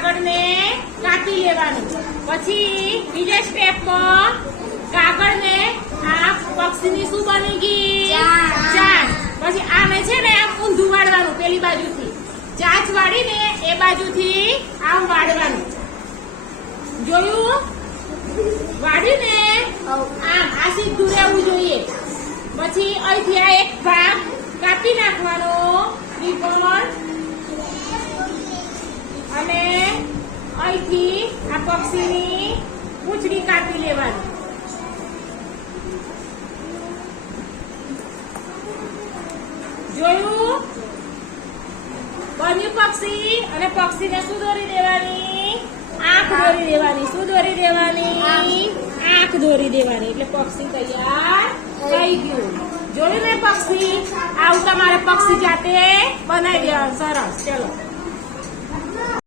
કાગળને કાપી લેવાનું. પછી બીજા સ્ટેપમાં કાગળને આ પક્ષીની શું બની ગઈ? ચાંચ. પછી આને છે ને આમ ઊંધું વાળવાનું પેલી બાજુથી. ચાંચ વાળીને એ બાજુથી આમ વાળવાનું. જોયું? વાળીને આમ આ સીધું રહેવું જોઈએ. પછી અહીંથી આ એક ભાગ કાપી નાખવાનો ત્રિકોણ અને અહીંથી આ પક્ષીની પૂંછડી કાપી લેવાની. જોયું? બન્યું પક્ષી. અને પક્ષીને શું દોરી દેવાની? આંખ દોરી દેવાની. શું દોરી દેવાની? આંખ દોરી દેવાની. એટલે પક્ષી તૈયાર થઈ ગયું. જોયું ને પક્ષી? આવું તમારે પક્ષી જાતે બનાવી દેવાનું. સરસ. ચલો.